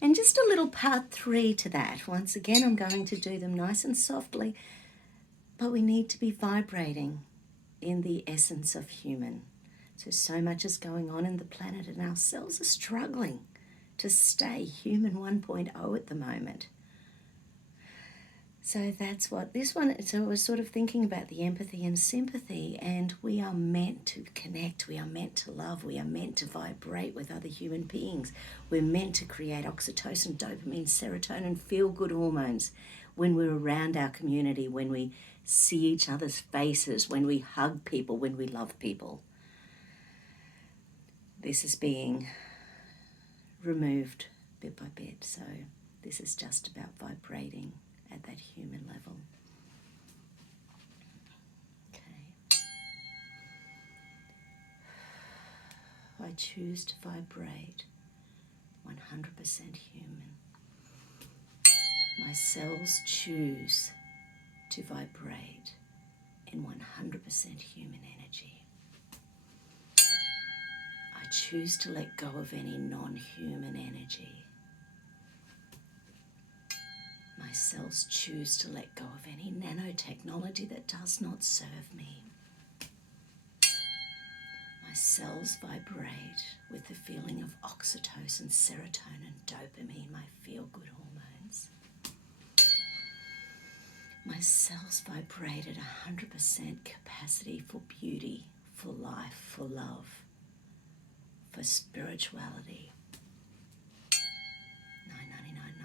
And just a little part 3 to that. Once again, I'm going to do them nice and softly, but we need to be vibrating in the essence of human. So much is going on in the planet, and our cells are struggling to stay human 1.0 at the moment. So that's what this one, so I was sort of thinking about the empathy and sympathy, and we are meant to connect, we are meant to love, we are meant to vibrate with other human beings. We're meant to create oxytocin, dopamine, serotonin, feel-good hormones when we're around our community, when we see each other's faces, when we hug people, when we love people. This is being removed bit by bit, so this is just about vibrating at that human level. Okay. I choose to vibrate 100% human. My cells choose to vibrate in 100% human energy. I choose to let go of any non-human energy. My cells choose to let go of any nanotechnology that does not serve me. My cells vibrate with the feeling of oxytocin, serotonin, dopamine, my feel-good hormones. My cells vibrate at 100% capacity for beauty, for life, for love, for spirituality. 999,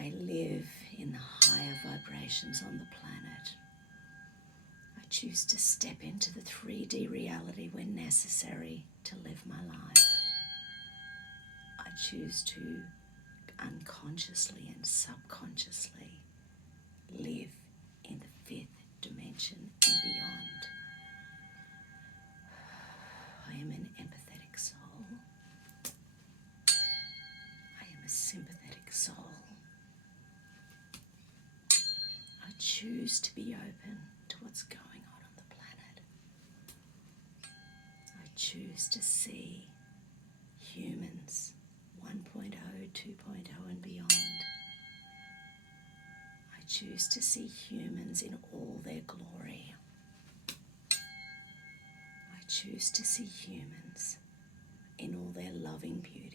I live in the higher vibrations on the planet. I choose to step into the 3D reality when necessary to live my life. I choose to unconsciously and subconsciously live in the 5th dimension and beyond. I am an empathetic soul. I am a sympathetic soul. I choose to be open to what's going on the planet. I choose to see humans 1.0, 2.0 and beyond. I choose to see humans in all their glory. I choose to see humans in all their loving beauty.